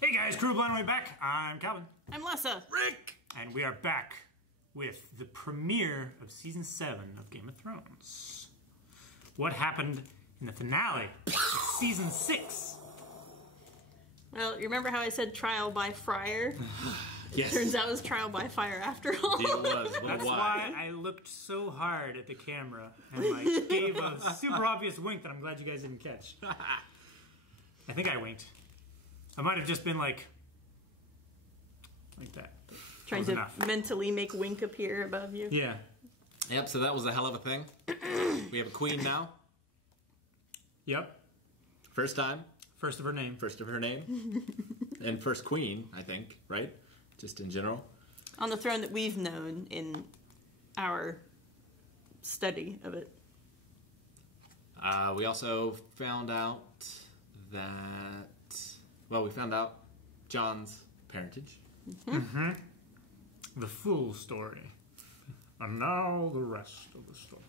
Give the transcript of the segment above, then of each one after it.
Hey guys, Crew Blind Way back. I'm Calvin. I'm Lessa. Rick! And we are back with the premiere of Season 7 of Game of Thrones. What happened in the finale of Season 6? Well, you remember how I said trial by fire? Yes. Turns out it was trial by fire after all. Indeed it was. That's why I looked so hard at the camera and like gave a super obvious wink that I'm glad you guys didn't catch. I think I winked. I might have just been like that. Trying to mentally make Wink appear above you. Yeah. Yep, so that was a hell of a thing. We have a queen now. Yep. First time. First of her name. First of her name. And first queen, I think, right? Just in general. On the throne that we've known in our study of it. We also found out that... Well, we found out John's parentage. Mm-hmm. The full story. And now the rest of the story.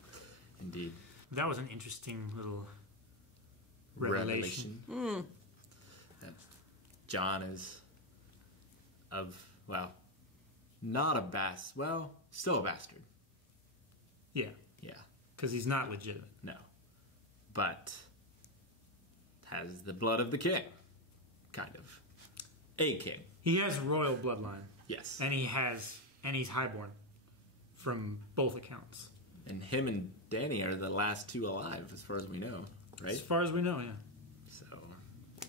Indeed. That was an interesting little revelation. That John is of, well, not a bastard. Well, still a bastard. Yeah. Yeah. Because he's not legitimate. No. But has the blood of the king. Kind of. A king. He has royal bloodline. Yes. And he's highborn. From both accounts. And him and Danny are the last two alive, as far as we know, right? As far as we know, yeah. So,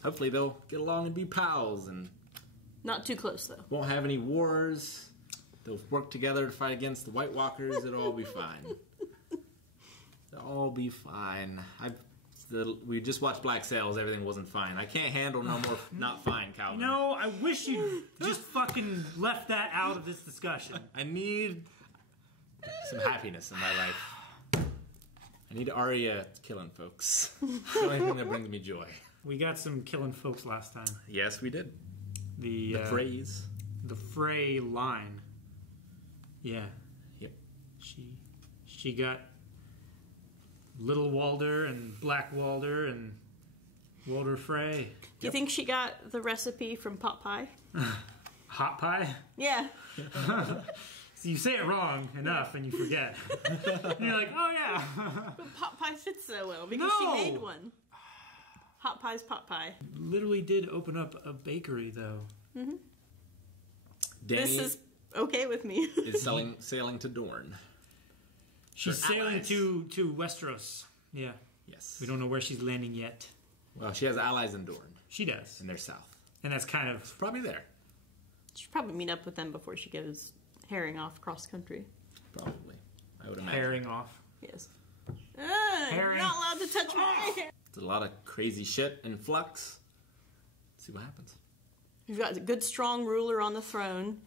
hopefully they'll get along and be pals, and... Not too close, though. Won't have any wars. They'll work together to fight against the White Walkers. It'll all be fine. It'll all be fine. We just watched Black Sails. Everything wasn't fine. I can't handle no more not fine, Calvin. No, I wish you just fucking left that out of this discussion. I need some happiness in my life. I need Arya killing folks. It's the only thing that brings me joy. We got some killing folks last time. Yes, we did. The phrase. The Frey line. Yeah. Yep. She got Little Walder and Black Walder and Walder Frey. Do you think she got the recipe from pot pie? Hot pie? Yeah. So you say it wrong enough and you forget. And you're like, oh yeah. But pot pie fits so well because she made one. Hot pie's pot pie. Literally did open up a bakery though. Mm-hmm. Danny this is okay with me. is sailing to Dorne. She's sailing to Westeros. Yeah. Yes. We don't know where she's landing yet. Well, she has allies in Dorne. She does. And they're south. And that's kind of... Probably there. She'll probably meet up with them before she goes herring off cross country. Probably. I would imagine. Herring off. Yes. You're not allowed to touch my hair. There's a lot of crazy shit in flux. Let's see what happens. We've got a good, strong ruler on the throne.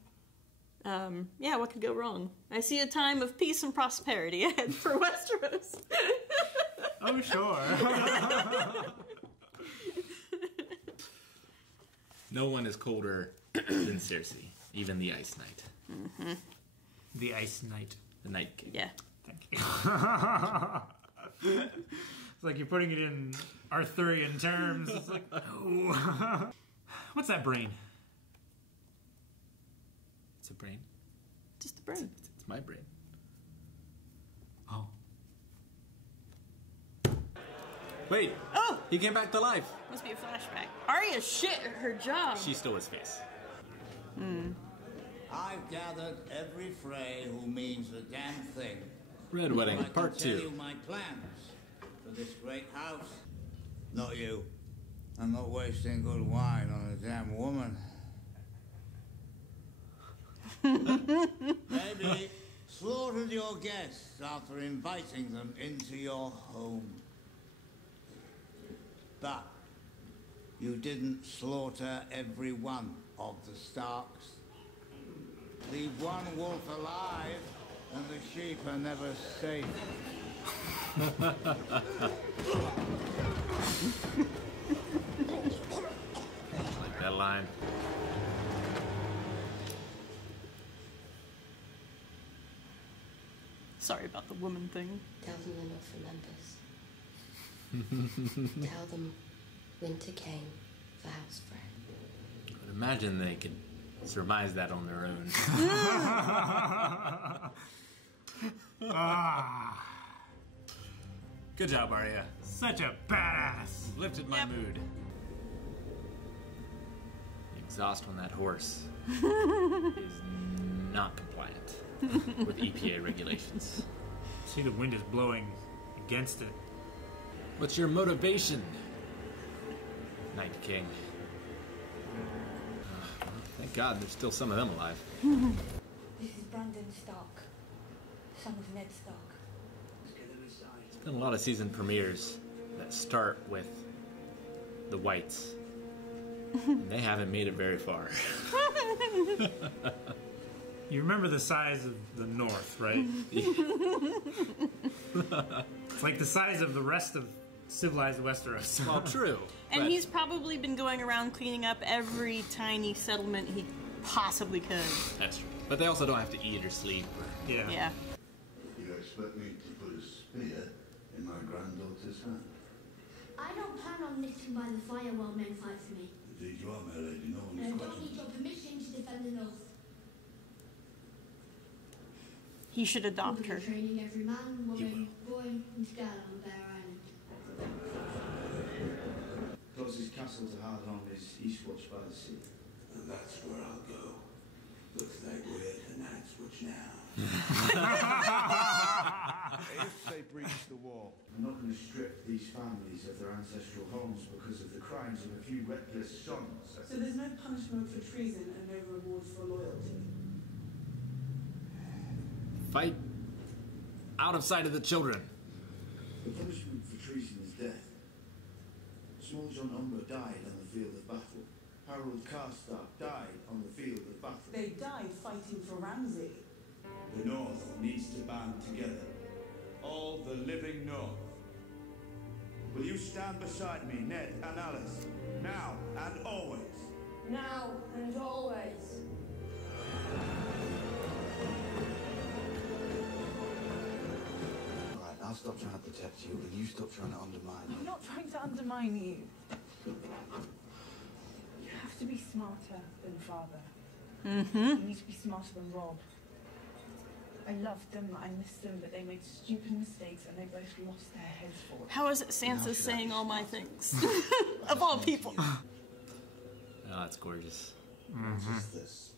Yeah, what could go wrong? I see a time of peace and prosperity ahead for Westeros. Oh, sure. No one is colder than Cersei, even the Ice Knight. Mm-hmm. The Ice Knight. The Night King. Yeah. Thank you. It's like you're putting it in Arthurian terms. It's like, oh. What's that brain? It's a brain. Just the brain. It's my brain. Oh. Wait! Oh! He came back to life! Must be a flashback. Arya shit at her job. She stole his face. I've gathered every Frey who means a damn thing. Red Wedding, I can part tell you 2. my plans for this great house. Not you. I'm not wasting good wine on a damn woman. Maybe slaughtered your guests after inviting them into your home. But you didn't slaughter every one of the Starks. Leave one wolf alive and the sheep are never safe. Like that line. Sorry about the woman thing. Tell them enough remembers. Tell them winter came for House Frey. Imagine they could surmise that on their own. Good job, Marietta. Such a badass. Lifted my mood. The exhaust on that horse is not compliant with EPA regulations. See, the wind is blowing against it. What's your motivation, Night King? Thank God there's still some of them alive. This is Brandon Stark, son of Ned Stark. There's been a lot of season premieres that start with the whites. And they haven't made it very far. You remember the size of the North, right? It's like the size of the rest of civilized Westeros. Well, true. And he's probably been going around cleaning up every tiny settlement he possibly could. That's true. But they also don't have to eat or sleep. Yeah. Yeah. You expect me to put a spear in my granddaughter's hand? I don't plan on knitting by the fire while men fight for me. Indeed you are, my lady. No one And I is don't questioning. need your permission to defend the North. He should adopt We'll her. be training every man, woman, boy, and girl on Bear Island. Closest castle to Hardhome is Eastwatch by the sea. And that's where I'll go. Looks like we're at the Night's Watch now. If they breach the wall, I'm not going to strip these families of their ancestral homes because of the crimes of a few reckless sons. So there's no punishment for treason and no reward for loyalty? Fight out of sight of the children. The punishment for treason is death. Small John Umber died on the field of battle. Harold Karstark died on the field of battle. They died fighting for Ramsay. The North needs to band together. All the living North. Will you stand beside me, Ned and Alice, now and always? Now and always. Alright, I'll stop trying to protect you, and you stop trying to undermine me. I'm not trying to undermine you. You have to be smarter than Father. You need to be smarter than Rob. I loved them, I missed them, but they made stupid mistakes and they both lost their heads for it. How is it Sansa saying all my things? Of all people. Oh, that's gorgeous. What's this?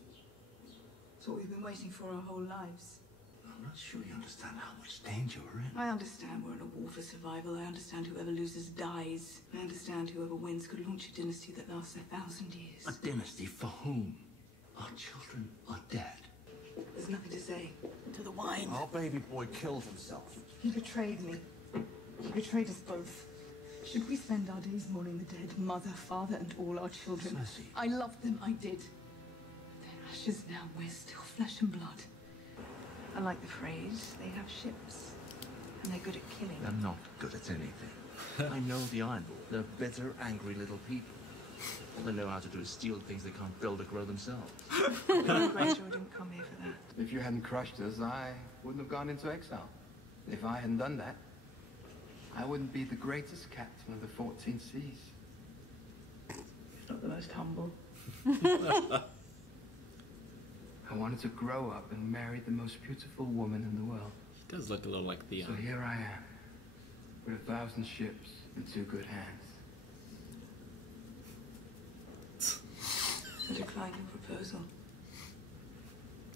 It's what we've been waiting for our whole lives. I'm not sure you understand how much danger we're in. I understand we're in a war for survival. I understand whoever loses dies. I understand whoever wins could launch a dynasty that lasts 1,000 years. A dynasty for whom? Our children are dead. There's nothing to say. To the wine. Our baby boy killed himself. He betrayed me. He betrayed us both. Should we spend our days mourning the dead, mother, father, and all our children? Cersei. I loved them, I did. Their ashes now, we're still flesh and blood. I like the phrase, they have ships. And they're good at killing. They're not good at anything. I know the Ironborn. They're bitter, angry little people. All they know how to do is steal things they can't build or grow themselves. I'm grateful I didn't come here for that. If you hadn't crushed us, I wouldn't have gone into exile. If I hadn't done that, I wouldn't be the greatest captain of the 14 seas. It's not the most humble. I wanted to grow up and marry the most beautiful woman in the world. He does look a little like So Theon. here I am, with 1,000 ships and 2 good hands. I decline your proposal.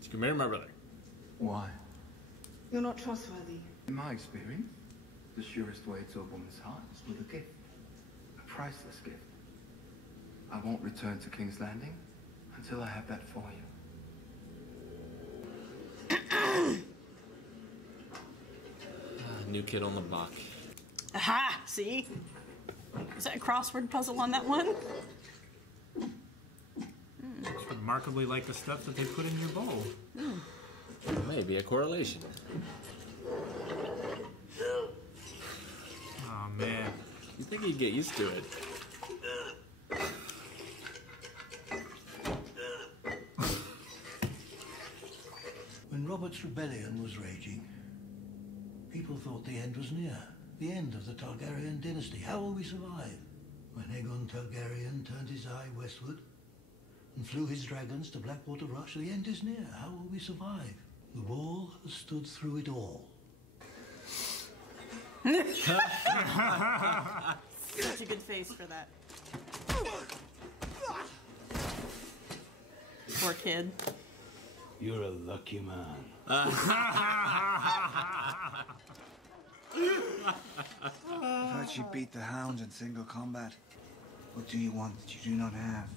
You can marry my brother. Why? You're not trustworthy. In my experience, the surest way to a woman's heart is with a gift. A priceless gift. I won't return to King's Landing until I have that for you. New kid on the block. Aha! See? Is that a crossword puzzle on that one? It's remarkably like the stuff that they put in your bowl. Maybe a correlation. Oh man. You think he'd get used to it? When Robert's rebellion was raging, people thought the end was near. The end of the Targaryen dynasty. How will we survive? When Aegon Targaryen turned his eye westward, and flew his dragons to Blackwater Rush. The end is near. How will we survive? The wall has stood through it all. Such a good face for that. Poor kid. You're a lucky man. I heard you beat the hound in single combat. What do you want that you do not have?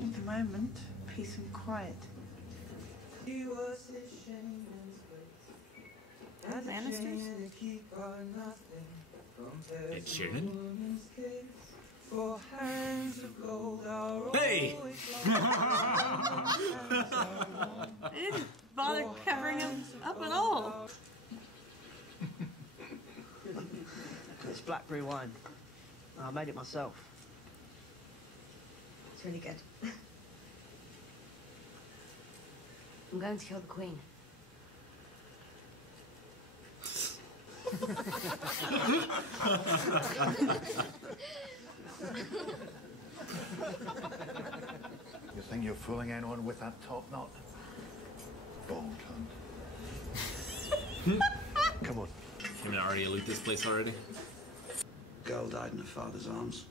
At the moment, peace and quiet. Lannisters? Ed Sheeran? Hey! They didn't bother covering him up at all. It's blackberry wine. I made it myself. It's really good. I'm going to kill the queen. You think you're fooling anyone with that top knot? Bold cunt. Come on. Can we already loot this place already? Girl died in her father's arms.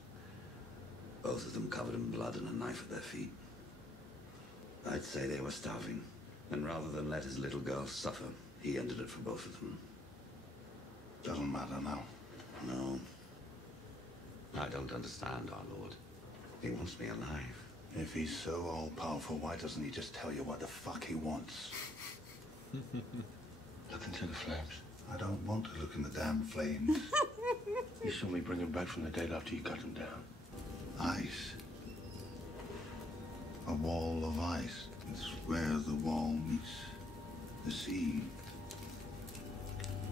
Both of them covered in blood and a knife at their feet. I'd say they were starving. And rather than let his little girl suffer, he ended it for both of them. Doesn't matter now. No. I don't understand our Lord. He wants me alive. If he's so all-powerful, why doesn't he just tell you what the fuck he wants? Look into the flames. I don't want to look in the damn flames. You saw me bring him back from the dead after you cut him down. Ice. A wall of ice. It's where the wall meets the sea.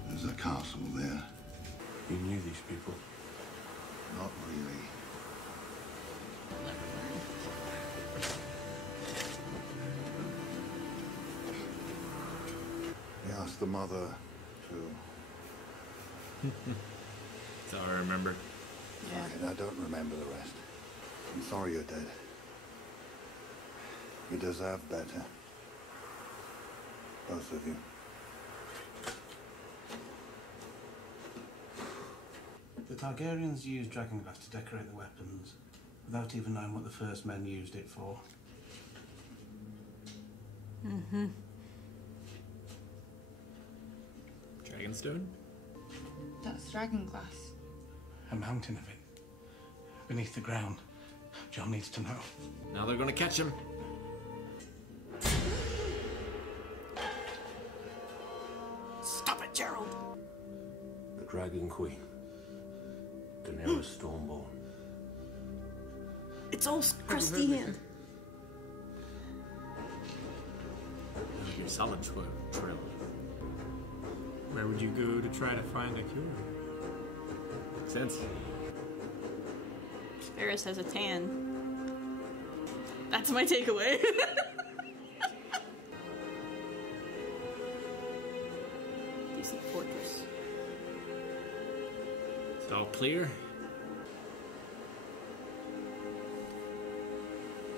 There's a castle there. You knew these people? Not really. He asked the mother to... That's all I remember. Yeah. Okay, I don't remember the rest. I'm sorry you're dead. You deserve better. Both of you. The Targaryens used dragonglass to decorate the weapons, without even knowing what the first men used it for. Mm-hmm. Dragonstone? That's dragonglass. A mountain of it. Beneath the ground. John needs to know. Now they're gonna catch him. Stop it, Gerald. The Dragon Queen. Daenerys Stormborn. It's all crusty hand. Your solid trail. Where would you go to try to find a cure? Makes sense. Ferris has a tan. That's my takeaway. Decent fortress. It's all clear.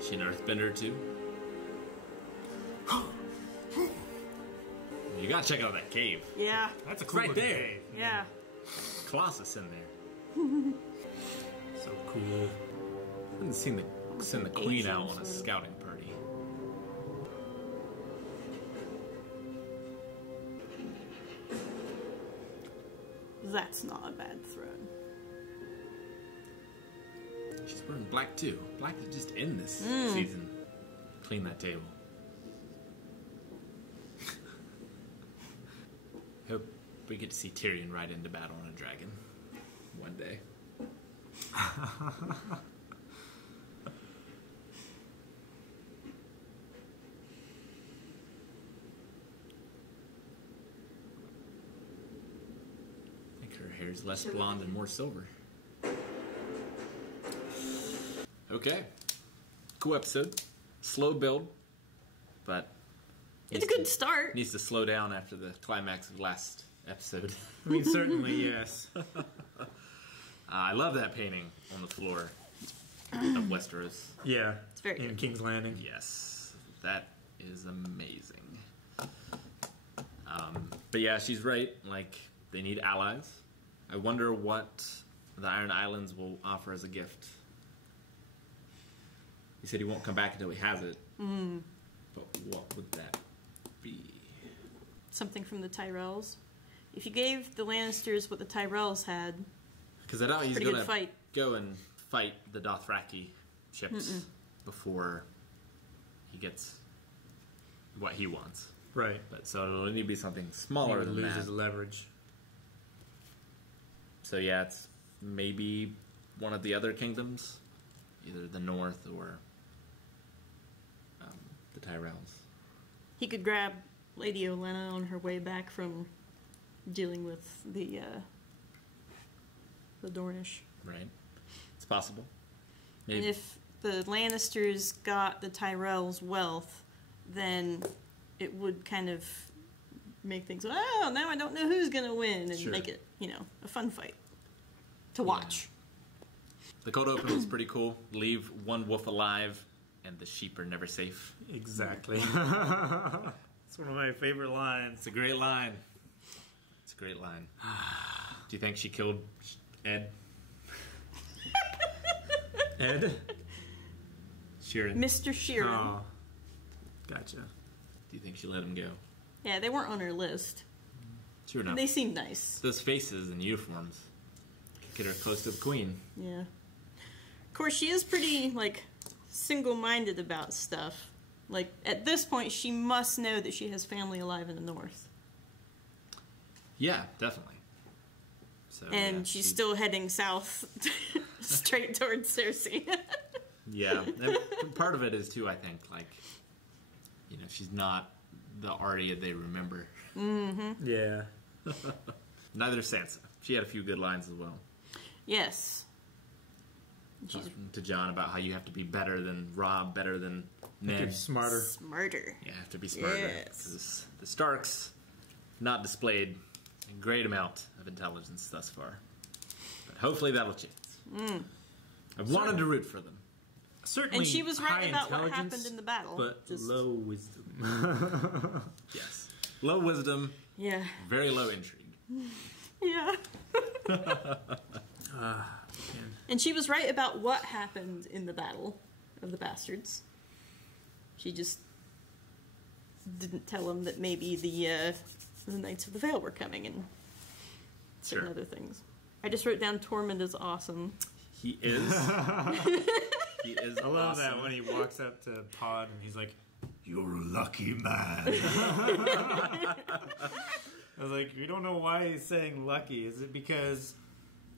She an earthbender too? You gotta check out that cave. Yeah. That's a cool right there. cave. Yeah. Colossus in there. So cool. I haven't seen send the queen out on a scouting party. That's not a bad throne. She's wearing black too. Black is just in this season. Clean that table. Hope we get to see Tyrion ride into battle on a dragon one day. I think her hair's less blonde and more silver. Okay. Cool episode. Slow build, but it's a good start. Needs to slow down after the climax of last episode. I mean, certainly, yes. I love that painting on the floor. of Westeros. Yeah, it's very in good. King's Landing. Yes, that is amazing. But yeah, she's right. Like, they need allies. I wonder what the Iron Islands will offer as a gift. He said he won't come back until he has it. But what would that be? Something from the Tyrells. If you gave the Lannisters what the Tyrells had, because I know he's going to to go and fight the Dothraki ships before he gets what he wants. Right. But so it'll need to be something smaller than loses that. leverage. So yeah, it's maybe one of the other kingdoms, either the North or the Tyrells. he could grab Lady Olenna on her way back from dealing with the Dornish. Right. It's possible. Maybe. And if the Lannisters got the Tyrells' wealth, then it would kind of make things, oh, now I don't know who's going to win, and make it, a fun fight to watch. The cold open was pretty cool. Leave one wolf alive, and the sheep are never safe. Exactly. It's one of my favorite lines. It's a great line. It's a great line. Do you think she killed Ed? Ed? Sheeran. Mr. Sheeran. Oh, gotcha. Do you think she let him go? Yeah, they weren't on her list. Sure enough. They seemed nice. Those faces and uniforms could get her close to the queen. Yeah. Of course, she is pretty, single-minded about stuff. At this point, she must know that she has family alive in the north. Yeah, definitely. So, and she's still heading south, straight towards Cersei. Yeah, and part of it is, too, I think, she's not the Arya they remember. Mm-hmm. Yeah. Neither is Sansa. She had a few good lines as well. Yes. Talking to Jon about how you have to be better than Robb, better than Ned. Smarter. Smarter. You have to be smarter. Yes. Because the Starks not displayed a great amount of intelligence thus far. But hopefully that'll change. I've wanted to root for them. Certainly, and she was right high about what happened in the battle. But low wisdom. Yes. Low wisdom. Yeah. Very low intrigue. Yeah. And she was right about what happened in the Battle of the Bastards. She just didn't tell him that maybe the Knights of the Vale were coming and certain other things. I just wrote down Tormund is awesome. He is. He is. I love awesome. that when he walks up to Pod and he's like, "You're a lucky man." I was like, we don't know why he's saying lucky. Is it because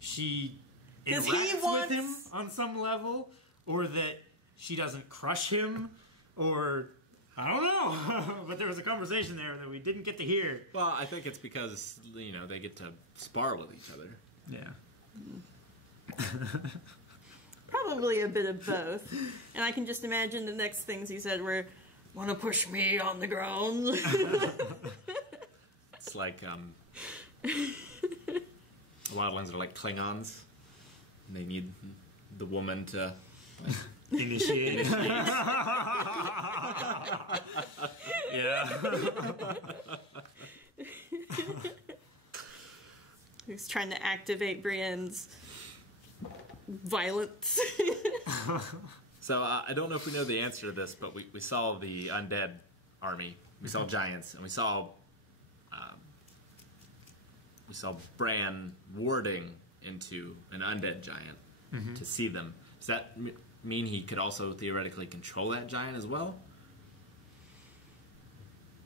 she interacts with him on some level? Or that she doesn't crush him? Or, I don't know. But there was a conversation there that we didn't get to hear. Well, I think it's because, they get to spar with each other. Yeah. Probably a bit of both. And I can just imagine the next things he said were, "Want to push me on the ground?" It's like, wildlings are like Klingons. And they need the woman to initiate. Yeah. He's trying to activate Brienne's violence. So, I don't know if we know the answer to this, but we saw the undead army. We saw giants, and we saw Bran warding into an undead giant to see them. Does that mean he could also theoretically control that giant as well?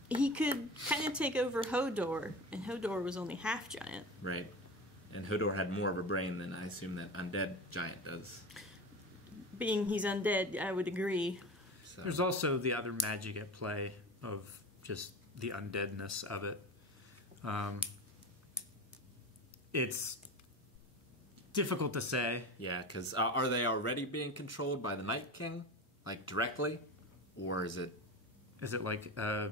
He could kind of take over Hodor, and Hodor was only half giant. Right. And Hodor had more of a brain than I assume that undead giant does. Being he's undead, I would agree. So. There's also the other magic at play of just the undeadness of it. It's difficult to say. Yeah, because are they already being controlled by the Night King, directly, or is it? Is it like a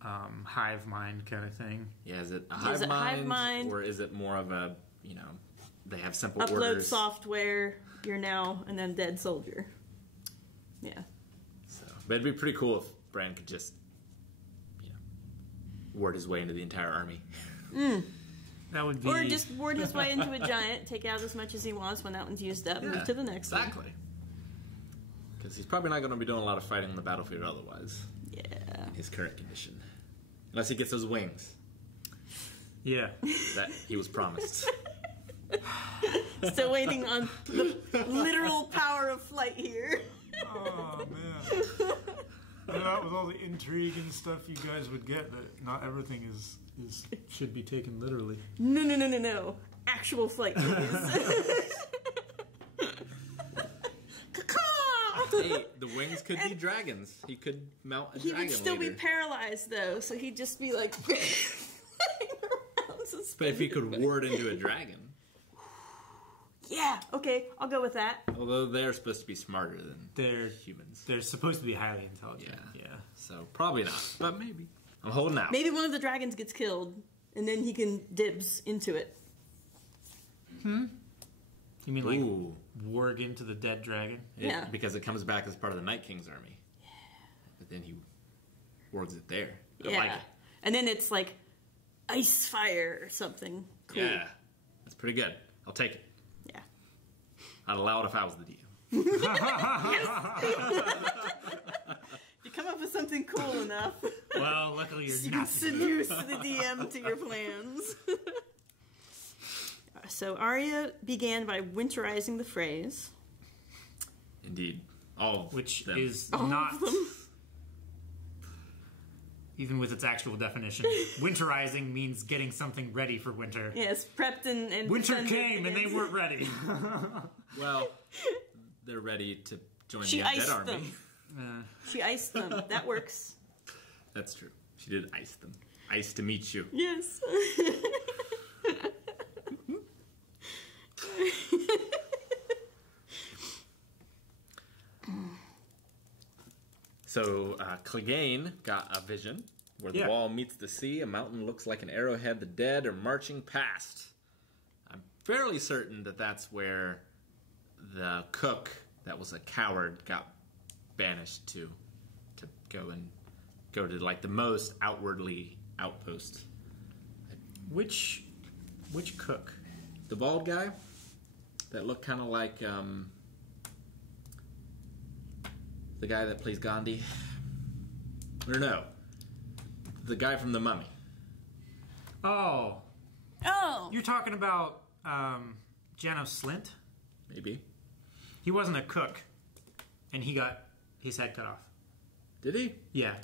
hive mind kind of thing? Yeah, is it a hive mind, or is it more of a they have simple Upload orders. software, you're now an undead soldier. Yeah. So, but it'd be pretty cool if Bran could just, ward his way into the entire army. That would be... Or just ward his way into a giant, take out as much as he wants when that one's used up, move to the next one. Exactly. Because he's probably not going to be doing a lot of fighting on the battlefield otherwise. Yeah. In his current condition. Unless he gets those wings. Yeah. That he was promised. Still waiting on the literal power of flight here. Oh, man. I thought with all the intrigue and stuff you guys would get, that not everything is should be taken literally. No. Actual flight, please. Hey, the wings could be dragons. He could mount a dragon. He would still later. be paralyzed, though, so he'd just be like... But if he could ward into a dragon. Yeah, okay, I'll go with that. Although they're supposed to be smarter than humans. They're supposed to be highly intelligent. Yeah. So probably not, but maybe. I'm holding out. Maybe one of the dragons gets killed, and then he can dibs into it. You mean like warg into the dead dragon? Yeah. Because it comes back as part of the Night King's army. Yeah. But then he wargs it there. I Yeah. like it. And then it's like ice fire or something. Cool. Yeah. That's pretty good. I'll take it. Yeah. I'd allow it if I was the DM. You come up with something cool enough. Well, luckily you're you not. can seduce the DM to your plans. So Arya began by winterizing the phrase. Indeed. All of Which them. is All not... of them. Even with its actual definition. Winterizing means getting something ready for winter. Yes, prepped and Winter came and they weren't ready. Well, they're ready to join She the undead iced army. them. She iced them. That works. That's true. She did ice them. Ice to meet you. Yes. So, Clegane got a vision. Where the wall meets the sea, a mountain looks like an arrowhead. The dead are marching past. I'm fairly certain that that's where the cook that was a coward got banished to go to like the most outwardly outpost. Which cook? The bald guy that looked kind of like the guy that plays Gandhi. Or no, the guy from The Mummy. Oh. You're talking about Janos Slint? Maybe. He wasn't a cook, and he got his head cut off. Did he? Yeah.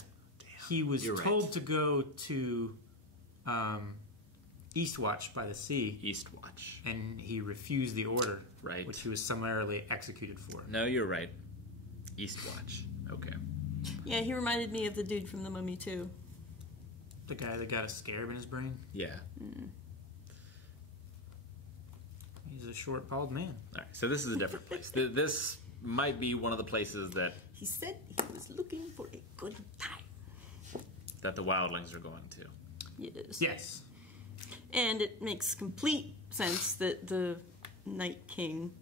He was told to go to Eastwatch by the sea. Eastwatch. And he refused the order. Right. Which he was summarily executed for. No, you're right. Eastwatch. Okay. Yeah, he reminded me of the dude from The Mummy, too. The guy that got a scarab in his brain? Yeah. He's a short, bald man. All right, so this is a different place. This might be one of the places that He said he was looking for a good time. that the wildlings are going to. Yes. Yes. And it makes complete sense that the Night King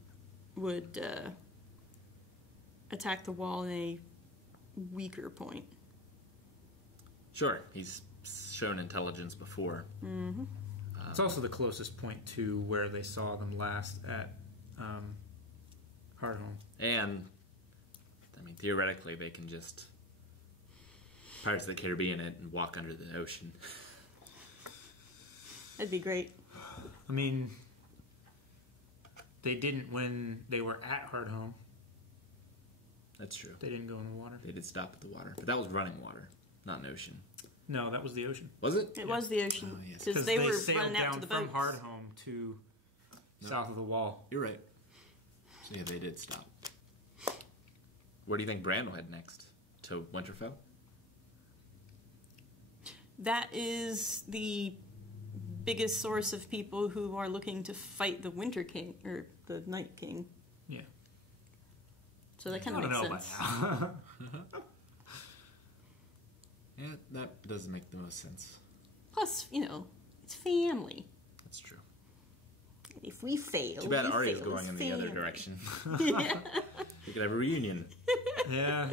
would attack the wall in a weaker point. Sure, he's shown intelligence before. Mm-hmm. It's also the closest point to where they saw them last at Hardhome. And, I mean, theoretically, they can just Pirates of the Caribbean it and walk under the ocean. That'd be great. I mean, they didn't when they were at Hardhome. That's true. They didn't go in the water. They did stop at the water. But that was running water, not an ocean. No, that was the ocean. Was it? It was the ocean. Oh, yes. Because they were sailed running out down to the from boats. Hardhome to south of the wall. You're right. So yeah, they did stop. Where do you think Bran will head next? To Winterfell? That is the biggest source of people who are looking to fight the Winter King, or the Night King. Yeah. So that kind of makes sense. Yeah, that does make the most sense. Plus, you know, it's family. That's true. If we fail, too bad we Arya's fail going as in the other family. direction. Yeah. We could have a reunion. Yeah.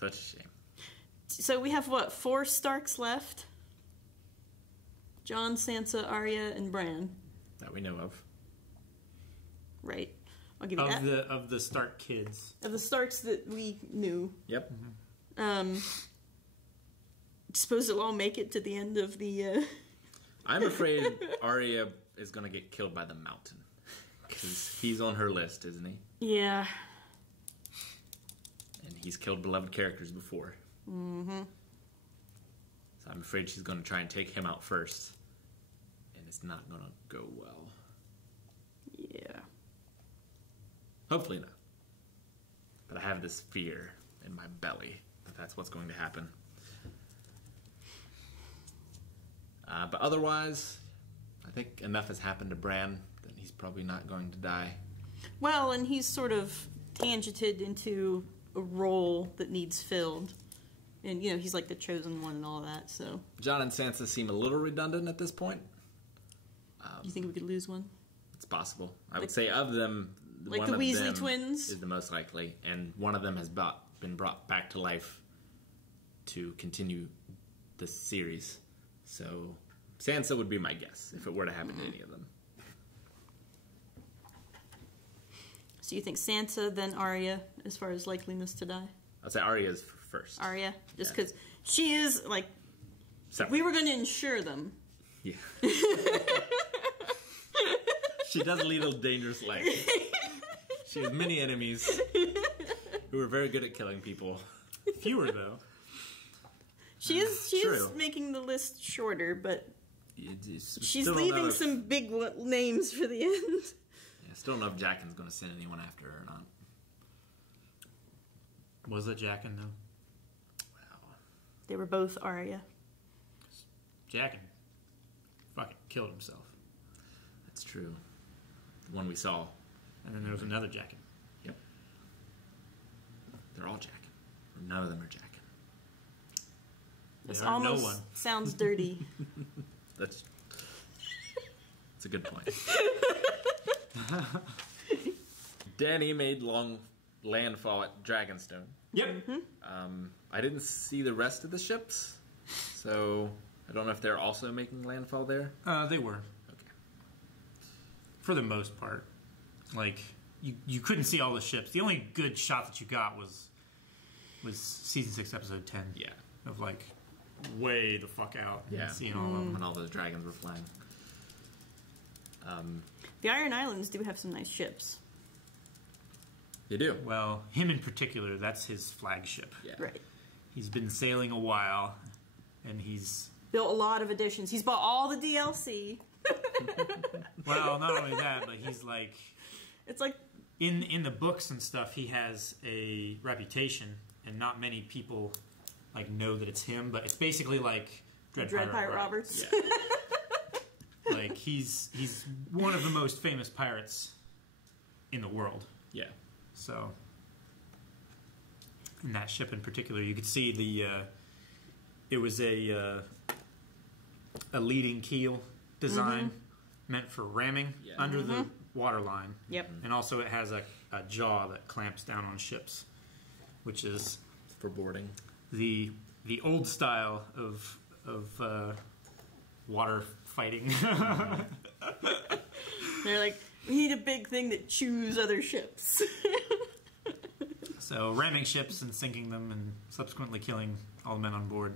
Such a shame. So we have, what, 4 Starks left? Jon, Sansa, Arya, and Bran. That we know of. Right. I'll give you that. Of the Stark kids. Of the Starks that we knew. Yep. Suppose they'll all make it to the end of the... I'm afraid Arya is going to get killed by the Mountain. Because he's on her list, isn't he? Yeah. And he's killed beloved characters before. Mm-hmm. So I'm afraid she's going to try and take him out first. And it's not going to go well. Yeah. Hopefully not. But I have this fear in my belly that that's what's going to happen. But otherwise, I think enough has happened to Bran that he's probably not going to die. Well, and he's sort of tangented into a role that needs filled. And, you know, he's like the chosen one and all that, so... Jon and Sansa seem a little redundant at this point. You think we could lose one? It's possible. I would say of them... Like one the of Weasley them twins? is the most likely. And one of them has been brought back to life to continue the series. So Sansa would be my guess if it were to happen to any of them. So you think Sansa, then Arya, as far as likeliness to die? I'd say Arya's first. Arya? Just because she is, like... Separate. We were going to insure them. Yeah. She does lead a dangerous life. She has many enemies who are very good at killing people. Fewer, though. She is making the list shorter, but she's leaving some big names for the end. Yeah, still don't know if Jaqen's going to send anyone after her or not. Was it Jaqen, though? They were both Arya. Jaqen fucking killed himself. That's true. The one we saw. And then there was another Jaqen. Yep. They're all Jaqen. None of them are Jaqen. This almost sounds dirty. That's a good point. Dany made long landfall at Dragonstone. Yep. I didn't see the rest of the ships, so I don't know if they're also making landfall there. They were. Okay. For the most part. Like, you couldn't see all the ships. The only good shot that you got was season 6, episode 10. Yeah. Of, like, way the fuck out. Yeah. And seeing all of them. When all those dragons were flying. The Iron Islands do have some nice ships. They do. Well, him in particular, that's his flagship. Yeah. Right. He's been sailing a while, and he's... built a lot of additions. He's bought all the DLC. Well, not only that, but he's like... It's like... In the books and stuff, he has a reputation, and not many people like know that it's him, but it's basically like Dread Pirate Roberts. Yeah. Like, he's one of the most famous pirates in the world. Yeah. So, in that ship in particular, you could see it was a leading keel design meant for ramming under the waterline. Yep. And also it has a jaw that clamps down on ships, which is for boarding. The old style of water fighting. They're like, we need a big thing that chews other ships. So ramming ships and sinking them and subsequently killing all the men on board.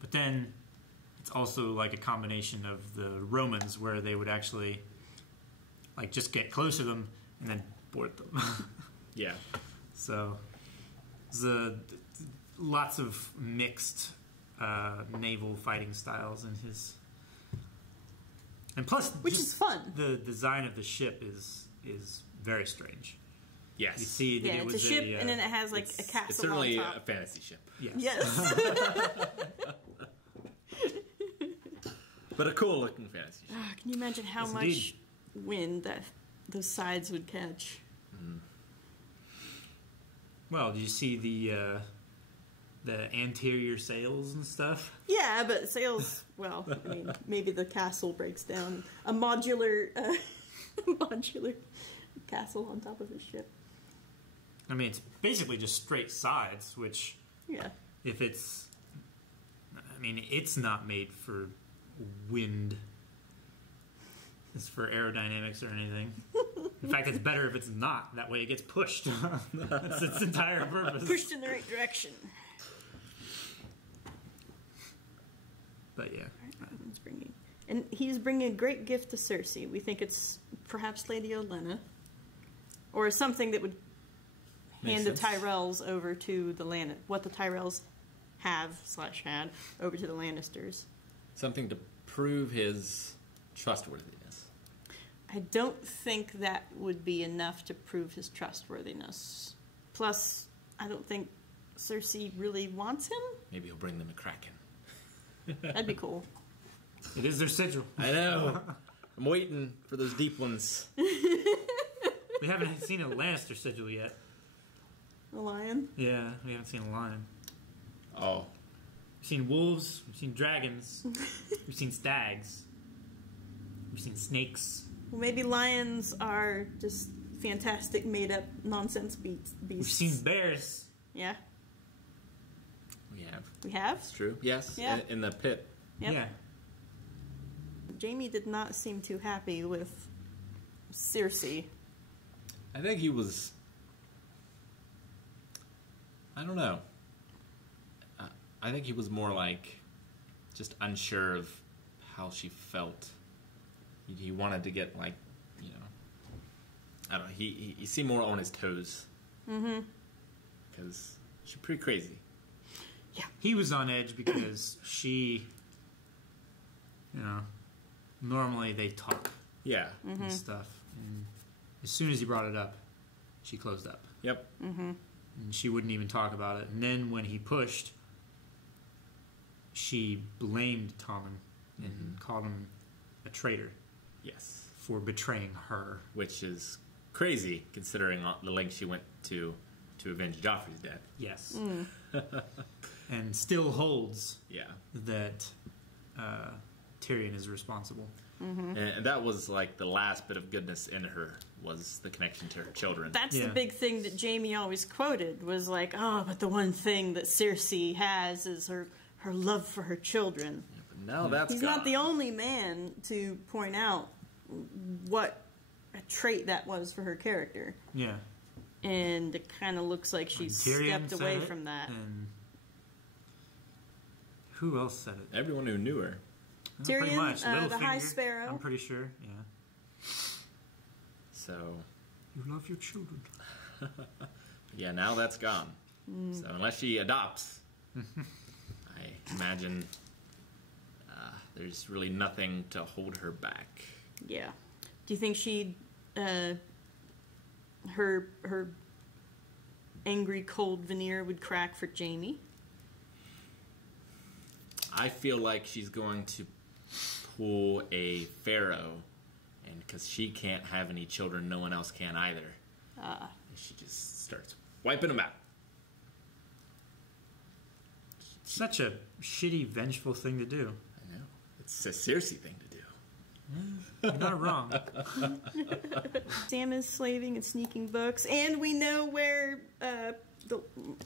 But then it's also like a combination of the Romans where they would actually like just get close to them and then board them. Yeah. So there's lots of mixed naval fighting styles in his... And plus, which is fun. The design of the ship is very strange. Yes. You see that it's a ship, and then it has like a capsule. It's certainly on top. a fantasy ship. Yes. But a cool looking fantasy ship. Can you imagine how much wind that those sides would catch? Well, did you see the anterior sails and stuff. Yeah, but sails, well, I mean, maybe the castle breaks down. A modular modular castle on top of his ship. I mean, it's basically just straight sides, which... Yeah. If it's... I mean, it's not made for wind. It's for aerodynamics or anything. In fact, it's better if it's not. That way it gets pushed. That's its entire purpose. Pushed in the right direction. But yeah. And he's bringing a great gift to Cersei. We think it's perhaps Lady Olenna. Or something that would hand the Tyrells over to the what the Tyrells have/had over to the Lannisters. Something to prove his trustworthiness. I don't think that would be enough to prove his trustworthiness. Plus, I don't think Cersei really wants him. Maybe he'll bring them a Kraken. That'd be cool. It is their sigil. I know. I'm waiting for those deep ones. We haven't seen a Lannister sigil yet. A lion? Yeah, we haven't seen a lion. Oh. We've seen wolves, we've seen dragons, we've seen stags, we've seen snakes. Well, maybe lions are just fantastic made-up nonsense beasts. We've seen bears. Yeah. We have. We have? It's true. Yes. Yeah. In the pit. Yep. Yeah. Jaime did not seem too happy with Cersei. I think he was... I don't know. I think he was more like just unsure of how she felt. He wanted to get like, you know, I don't know. He seemed more on his toes. Mm-hmm. Because she's pretty crazy. Yeah. He was on edge because she, you know, normally they talk. Yeah. And stuff. And as soon as he brought it up, she closed up. Yep. Mm-hmm. And she wouldn't even talk about it. And then when he pushed, she blamed Tommen and called him a traitor. Yes. For betraying her. Which is crazy, considering the length she went to avenge Joffrey's death. Yes. And still holds that Tyrion is responsible. Mm-hmm. And that was like the last bit of goodness in her, was the connection to her children. That's the big thing that Jaime always quoted, was like, oh, but the one thing that Cersei has is her love for her children. Yeah, but now that's He's gone. not the only man to point out what a trait that was for her character. Yeah. And it kind of looks like she's stepped away from that. And who else said it? Everyone who knew her. Tyrion, pretty much. the High Sparrow. I'm pretty sure, yeah. So... You love your children. Yeah, now that's gone. So unless she adopts, I imagine there's really nothing to hold her back. Yeah. Do you think she'd... her angry, cold veneer would crack for Jaime? I feel like she's going to pull a pharaoh, and because she can't have any children, no one else can either. And she just starts wiping them out. Such a shitty, vengeful thing to do. I know. It's a Cersei thing to do. You're not wrong. Sam is slaving and sneaking books, and we know where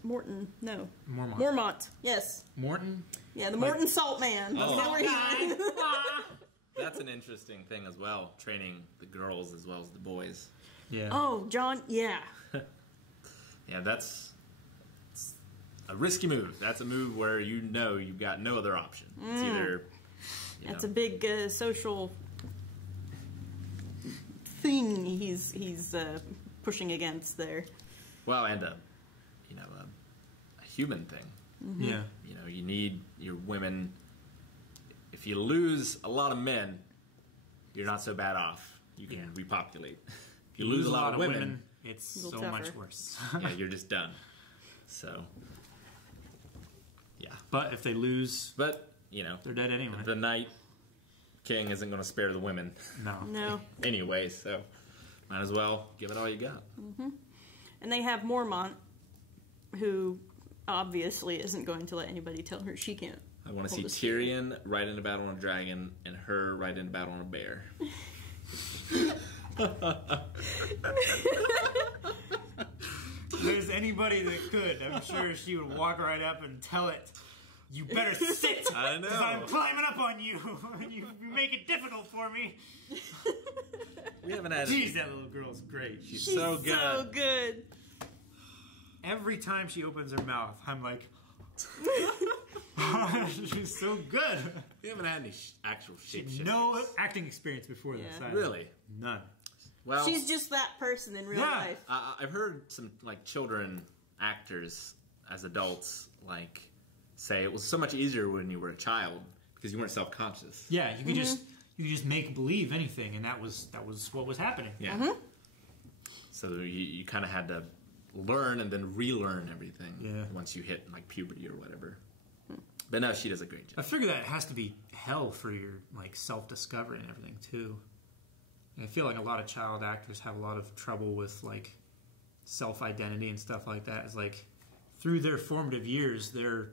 Mormont. Yes. Morton? Yeah, the Morton Salt Man. Oh. Is that where he That's an interesting thing as well, training the girls as well as the boys. Yeah. Oh, John, yeah. Yeah, that's a risky move. That's a move where you know you've got no other option. It's either... That's a big social thing he's pushing against there. Well, and a human thing. Mm-hmm. Yeah. You know, you need your women. If you lose a lot of men, you're not so bad off. You can repopulate. If you lose a lot of women, it's so much worse. Yeah, you're just done. So, yeah. But if they lose, they're dead anyway. The Night King isn't going to spare the women. No. Anyway, so might as well give it all you got. Mm-hmm. And they have Mormont, who obviously isn't going to let anybody tell her she can't. I want to see Tyrion ride into battle on a dragon and her ride into battle on a bear. If there's anybody that could, I'm sure she would walk right up and tell it, you better sit! I know. Because I'm climbing up on you, and you make it difficult for me. We haven't had... Jeez, that little girl's great. She's so good. So good. Every time she opens her mouth, I'm like... She's so good. We haven't had any actual shit. No acting experience before this. Really? None. Well, she's just that person in real life. I've heard some like children actors as adults like say it was so much easier when you were a child because you weren't self-conscious. Yeah, you could just make believe anything, and that was what was happening. Yeah. So you kind of had to learn and then relearn everything once you hit like puberty or whatever. But no, she does a great job. I figure that has to be hell for your like self-discovery and everything too. And I feel like a lot of child actors have a lot of trouble with like self-identity and stuff like that. It's like through their formative years, they're,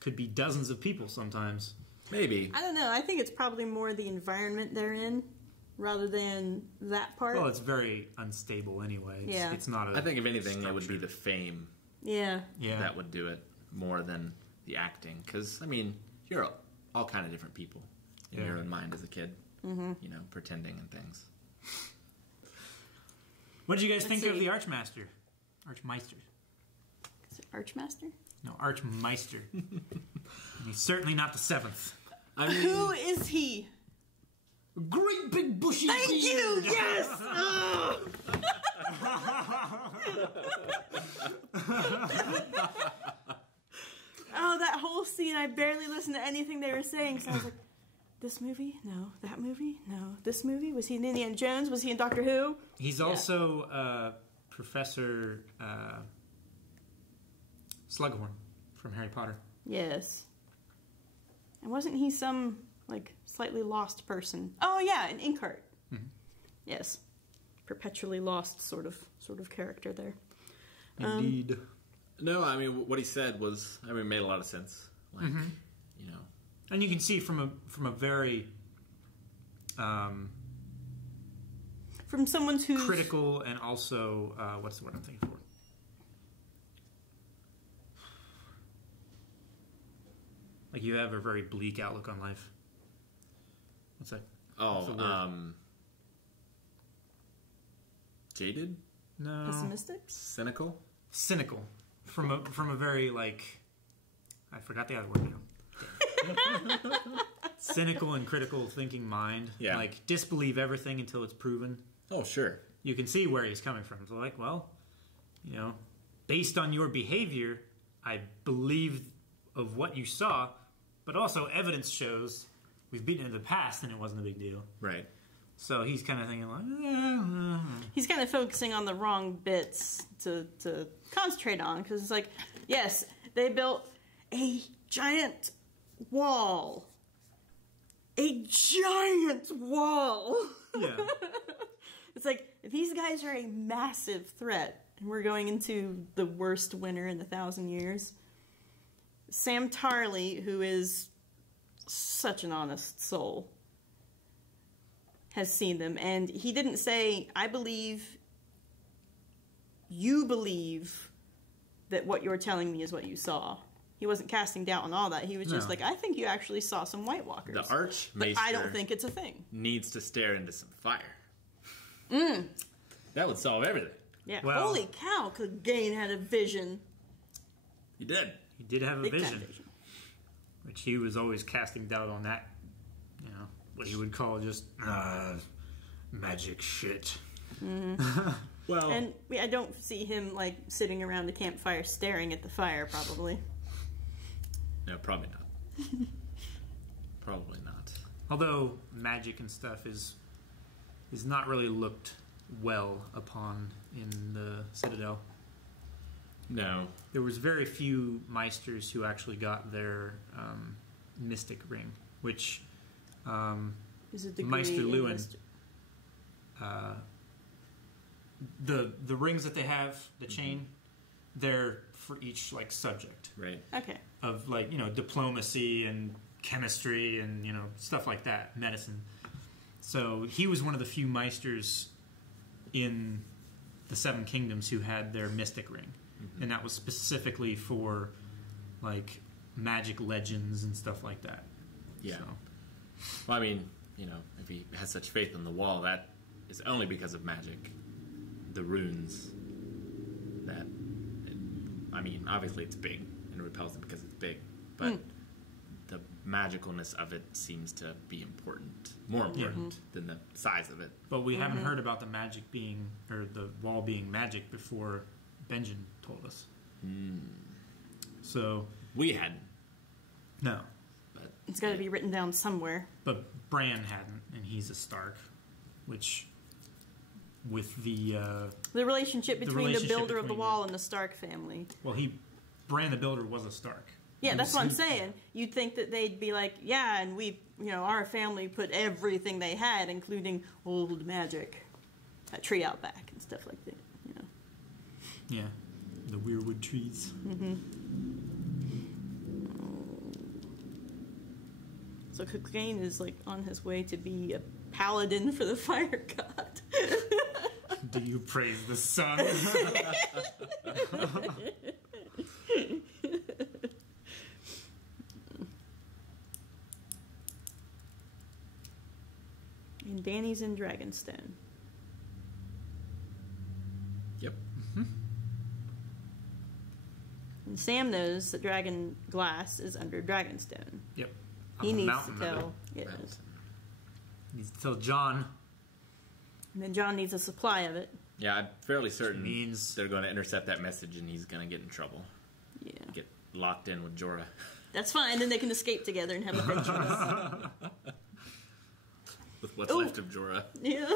could be dozens of people sometimes. Maybe. I don't know. I think it's probably more the environment they're in rather than that part. Well, it's very unstable anyway. It's not a I think if anything, it would be the fame. Yeah. That would do it more than the acting. Because, I mean, you're all kind of different people in your own mind as a kid. Pretending and things. What did you guys think of the Archmeister? Is it Archmaster? No, Archmeister. He's certainly not the 7th. I mean, who is he? Great big bushy Thank beard. you! Yes! Oh, that whole scene, I barely listened to anything they were saying, so I was like, this movie? No. That movie? No. This movie? Was he in Indiana Jones? Was he in Doctor Who? He's also Professor Slughorn from Harry Potter. Yes. And wasn't he some, like, slightly lost person? Oh, yeah, an Inkheart. Mm-hmm. Yes. Perpetually lost sort of character there. Indeed. No, I mean, what he said was, made a lot of sense. Like, And you can see from a very... from someone who's... critical and also, what's the word I'm thinking for? Like, you have a very bleak outlook on life. What's that? Jaded? No. Pessimistic? Cynical? Cynical. From a very, like... I forgot the other word now. Cynical and critical thinking mind. Yeah. Like, disbelieve everything until it's proven. Oh, sure. You can see where he's coming from. So, like, well, based on your behavior, I believe of what you saw, but also evidence shows we've beaten it in the past and it wasn't a big deal. Right. So he's kind of thinking like... He's kind of focusing on the wrong bits to concentrate on, because it's like, yes, they built a giant wall. A giant wall! Yeah. It's like, these guys are a massive threat, and we're going into the worst winter in 1,000 years. Sam Tarley, who is such an honest soul, has seen them, and he didn't say, I believe you believe that what you're telling me is what you saw. He wasn't casting doubt on all that. He was just like, I think you actually saw some White Walkers. The Archmaester, but I don't think it's a thing. Needs to stare into some fire. Mm. That would solve everything. Yeah. Well, holy cow, Clegane had a vision. He did. He did have a Big vision. time vision. Which he was always casting doubt on that. What he would call just magic shit. Mm-hmm. Well, and I don't see him like sitting around the campfire staring at the fire. Probably. No, probably not. Probably not. Although magic and stuff is not really looked well upon in the Citadel. No. There was very few Meisters who actually got their mystic ring, which Meister Lewin, the rings that they have, the chain, there for each like subject. Right. Okay. Of like, you know, diplomacy and chemistry and, you know, stuff like that, medicine. So he was one of the few Meisters in the Seven Kingdoms who had their mystic ring. And that was specifically for like magic legends and stuff like that. Yeah. So. Well, I mean, you know, if he has such faith in the wall, that is only because of magic. The runes that, I mean, obviously it's big and repels him because it's big, but the magicalness of it seems to be important, more important than the size of it. But we haven't heard about the magic being, or the wall being magic before Benjen told us. So we hadn't. No. But it's got to be written down somewhere. But Bran hadn't, and he's a Stark, which with the relationship between the builder of the wall and the Stark family. Well, Bran the Builder was a Stark. Yeah, that's what I'm saying. You'd think that they'd be like, yeah, and we, you know, our family put everything they had, including old magic, a tree out back and stuff like that. You know. Yeah, the weirwood trees. So Clegane is like on his way to be a paladin for the fire god. Do you praise the sun? And Dany's in Dragonstone. Yep. And Sam knows that Dragon Glass is under Dragonstone. Yep. He needs to tell. Yes. Needs to tell Jon. And then Jon needs a supply of it. Yeah, I'm fairly certain they're going to intercept that message and he's going to get in trouble. Yeah. Get locked in with Jorah. That's fine. Then they can escape together and have adventures. With what's left of Jorah. Yeah.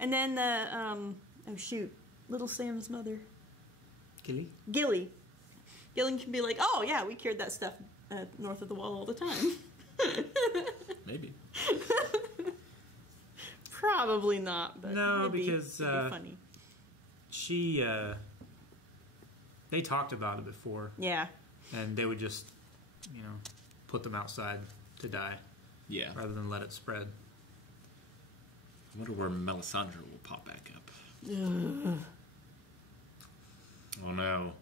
And then, oh shoot, little Sam's mother. Gilly? Gilly can be like, oh yeah, we cured that stuff north of the wall all the time. Maybe. Probably not, but no, be because funny. They talked about it before. Yeah. And they would just, you know, put them outside to die. Yeah. Rather than let it spread. I wonder where Melisandre will pop back up. Oh no.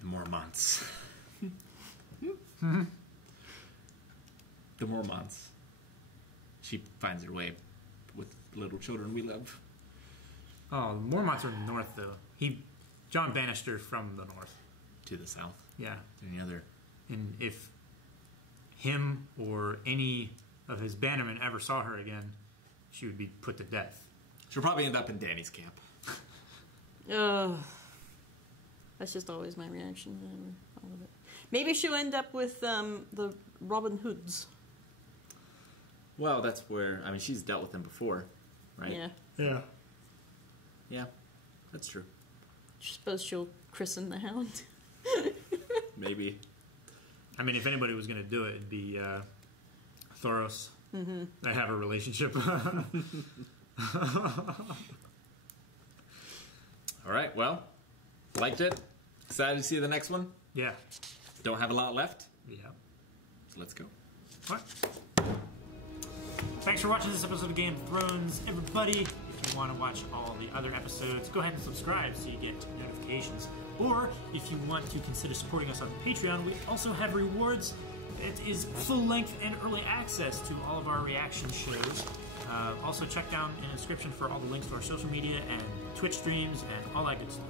The Mormonts. The Mormonts. She finds her way with little children we love. Oh, the Mormonts are in the north, though. Jon banished her from the north. To the south. Yeah. Any other? And if him or any of his bannermen ever saw her again, she would be put to death. She'll probably end up in Dany's camp. That's just always my reaction to all of it. Maybe she'll end up with the Robin Hoods. Well, that's where, I mean, she's dealt with them before, right? Yeah. Yeah. Yeah, that's true. I suppose she'll christen the Hound. Maybe. I mean, if anybody was going to do it, it'd be Thoros. They have a relationship. All right, well, liked it. Excited to see the next one? Yeah. Don't have a lot left? Yeah. So let's go. All right. Thanks for watching this episode of Game of Thrones, everybody. If you want to watch all the other episodes, go ahead and subscribe so you get notifications. Or if you want to consider supporting us on Patreon, we also have rewards. It is full-length and early access to all of our reaction shows. Also check down in the description for all the links to our social media and Twitch streams and all that good stuff.